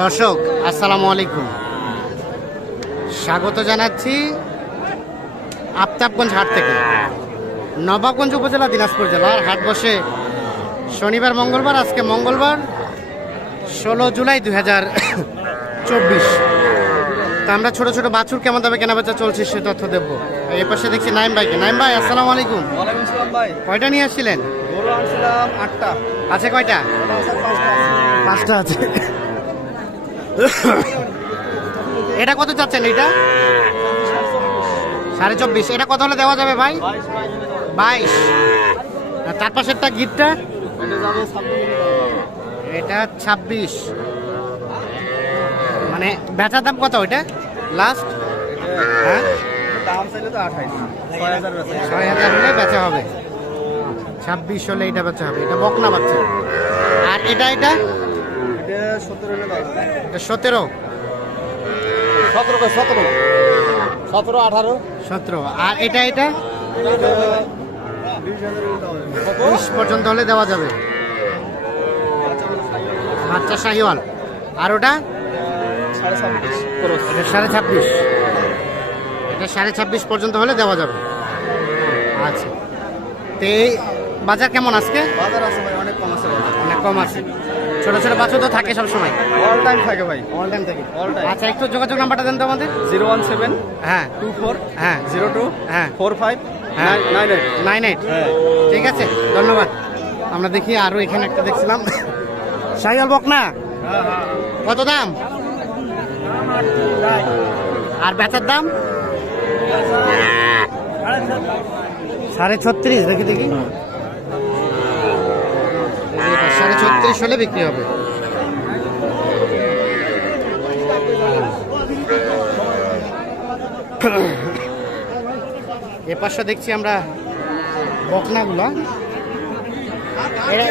দর্শক আসসালামু আলাইকুম। স্বাগত জানাচ্ছি আফতাবগঞ্জ হাট থেকে। নবাবগঞ্জ উপজেলা দিনাজপুর জেলার হাট বসে শনিবার মঙ্গলবার আজকে মঙ্গলবার ষোলো জুলাই দুই হাজার চব্বিশ। তা আমরা ছোট ছোট বাছুর কেমন দামে কেনাবেচা চলছে সে তথ্য দেবো। এই পাশে দেখছি নাইম ভাইকে। নাইম ভাই আসসালামু আলাইকুম। ভাই। কয়টা নিয়ে আসছিলেন? আটটা। আছে কয়টা? পাঁচটা আছে। এটা কত চাচ্ছেন এটা? সাড়ে চব্বিশ। এটা কত হলে দেওয়া যাবে ভাই? বাইশ। তার পাশেরটা গিফটটা এটা ছাব্বিশ। মানে বেচার দাম কত ওইটা? লাস্ট হ্যাঁ? ছয় হাজার হলে বেচা হবে। ছাব্বিশ হলে এটা বেচা হবে। এটা বকনা বাচ্চা। আর এটা এটা এটা সত্তর হলে দাও এটা সতেরো সতেরো। সতেরো সতেরো। আঠারো। সতেরো। আর এটা এটা? বিশ পর্যন্ত হলে দেওয়া যাবে। বাচ্চা শাহিওয়াল। আর ওটা? সাড়ে ছাব্বিশ। এটা সাড়ে ছাব্বিশ। পর্যন্ত হলে দেওয়া যাবে। আচ্ছা। তো এই বাজার কেমন আজকে? বাজার আছে ভাই অনেক কম আছে কম আছে। ছোট ছোট বাচ্চা তো থাকে সব সময় অল টাইম থাকে ভাই অল টাইম থাকে All time. আচ্ছা একটু যোগাযোগ নাম্বারটা দেন তো আমাদের। জিরো ওয়ান সেভেন হ্যাঁ। টু ফোর হ্যাঁ। জিরো টু হ্যাঁ। ফোর ফাইভ হ্যাঁ। Nine eight. Nine eight. হ্যাঁ। ঠিক আছে ধন্যবাদ। আমরা দেখি আরও এখানে একটা দেখছিলাম। শাহিওয়াল বকনা কত দাম? আর বেচার দাম? সাড়ে ছত্রিশ দেখি দেখি এটা সাড়ে ছত্রিশ হলে বিক্রি হবে। এ পাশে দেখছি আমরা বকনাগুলো।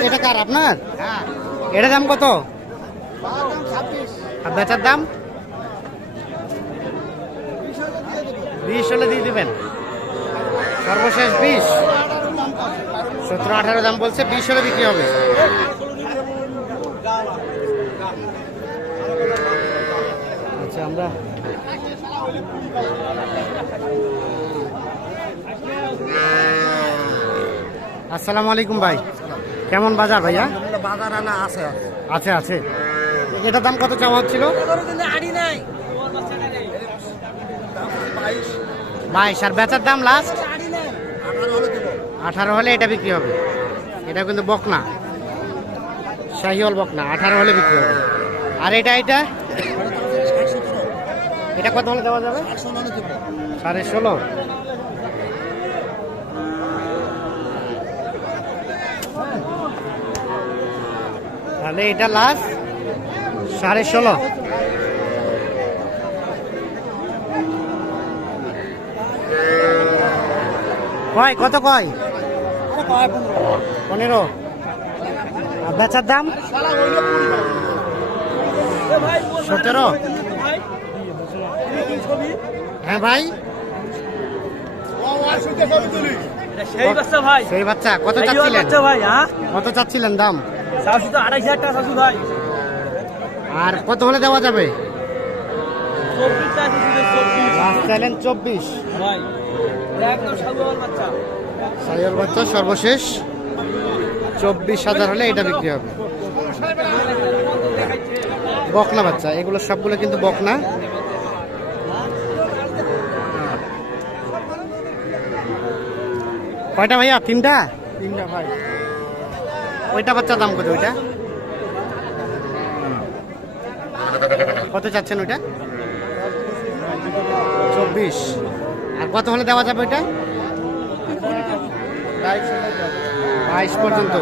এটা কার, আপনার? এটা দাম কত? আর বেচার দাম? বিশ হলে দিয়ে দেবেন। সর্বশেষ বিশ। সতেরো আঠারো দাম বলছে, বিশ হলে বিক্রি হবে। আমরা আসসালামু আলাইকুম ভাই। কেমন বাজার ভাইয়া? বাজার আনা আছে আছে। আছে এটা দাম কত চাওয়া হচ্ছিল? বাইশ। আর বেচার দাম লাস্ট আঠারো হলে এটা বিক্রি হবে। এটা কিন্তু বকনা। শাহিওয়াল বকনা আঠারো হলে বিক্রি হবে। আর এটা এটা? এটা কত হলে দেওয়া যাবে? সাড়ে ষোলো। তাহলে এটা লাস্ট সাড়ে ষোলো। কয়, কত কয়? পনেরো। বেচার দাম? সতেরো। হ্যাঁ ভাই। সেই বাচ্চা ভাই। সেই বাচ্চা কত চাচ্ছিলেন? ভাই হ্যাঁ? কত চাচ্ছিলেন দাম? শাশু তো আড়াইশ হাজার টাকা শাশু ভাই। আর কত হলে দেওয়া যাবে? চাইলেন চব্বিশ। ভাই একদম শাশু আমার বাচ্চা। সাইয়ার বাচ্চা সর্বশেষ। চব্বিশ হাজার হলে এটা বিক্রি হবে। বকনা বাচ্চা এগুলো সবগুলো কিন্তু বকনা। কয়টা ভাইয়া? তিনটা? তিনটা ভাই। ওইটা বাচ্চার দাম কত ওইটা? কত চাচ্ছেন ওইটা? চব্বিশ। আর কত হলে দেওয়া যাবে ওইটা? বাইশ পর্যন্ত।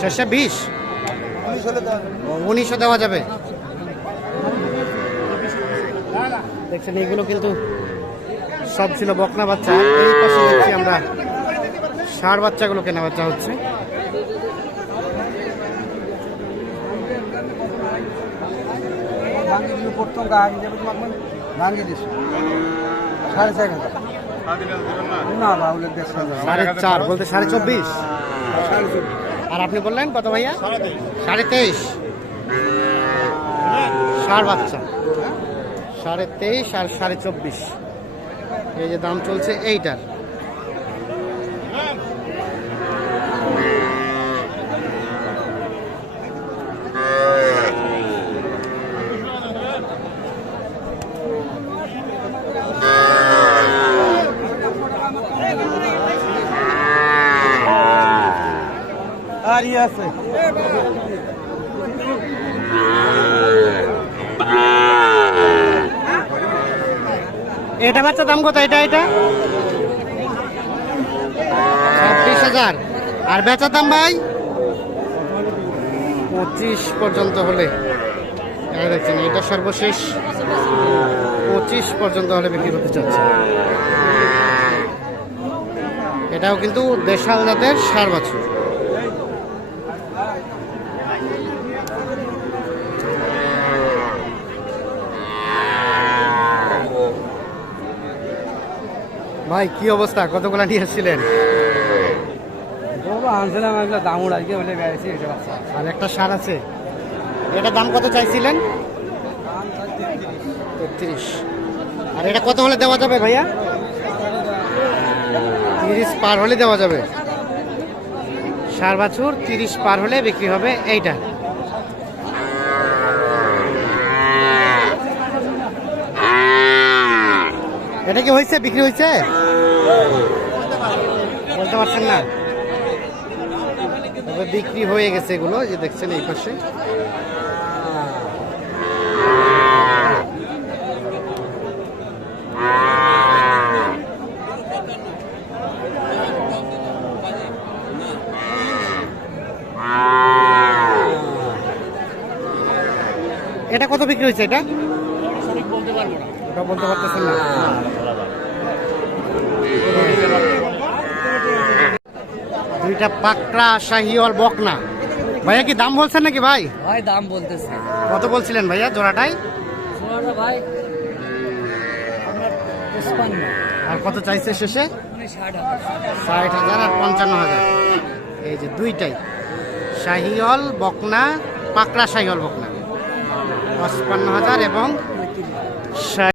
শেষে বিশ? উনিশও দেওয়া যাবে। দেখছেন এগুলো কিন্তু সব ছিল বকনা বাচ্চা। এই পাশে দেখছি আমরা। ষাড় বাচ্চাগুলো কেনা বাচ্চা হচ্ছে দিস সাড়ে চার বলতে সাড়ে চব্বিশ? আর আপনি বললেন কত ভাইয়া? সাড়ে তেইশ। ষাট বাচ্চা। সাড়ে তেইশ আর সাড়ে চব্বিশ। এই যে দাম চলছে এইটার। ইয়ে আছে। এটা বাচ্চা দাম কত? এটা এটা? ছাব্বিশ হাজার। আর বেচার দাম ভাই? পঁচিশ পর্যন্ত হলে। দেখছেন, এটা সর্বশেষ। পঁচিশ পর্যন্ত হলে বিক্রি করতে চাচ্ছে। এটাও কিন্তু দেশাল জাতের সার বাছুর। ভাই কি অবস্থা? কতগুলা নিয়ে এসেছিলেন আনছিলাম একটা দামুর আজকে বলে গেছে আর একটা সার আছে। এটা দাম কত চাইছিলেন? তেত্রিশ। আর এটা কত হলে দেওয়া যাবে ভাইয়া? তিরিশ পার হলে দেওয়া যাবে। সার বাছুর তিরিশ পার হলে বিক্রি হবে এইটা। এটা কি হয়েছে? বিক্রি হয়েছে? বলতে পারছেন না? বিক্রি হয়ে গেছে এগুলো যে দেখছেন এই পাশে। এটা কত বিক্রি হয়েছে এটা? ওটা বলতে পারতেছেন না। দুইটা পাকড়া শাহিওয়াল বকনা। ভাইয়া কি দাম বলছেন নাকি ভাই? ভাই দাম বলতেছে। কত বলছিলেন ভাইয়া জোড়াটাই? ভাই আর কত চাইছে শেষে? ষাট হাজার। আর পঞ্চান্ন হাজার। এই যে দুইটাই। শাহিওল বকনা পাকড়া শাহিওল বকনা। পঁচপান্ন হাজার এবং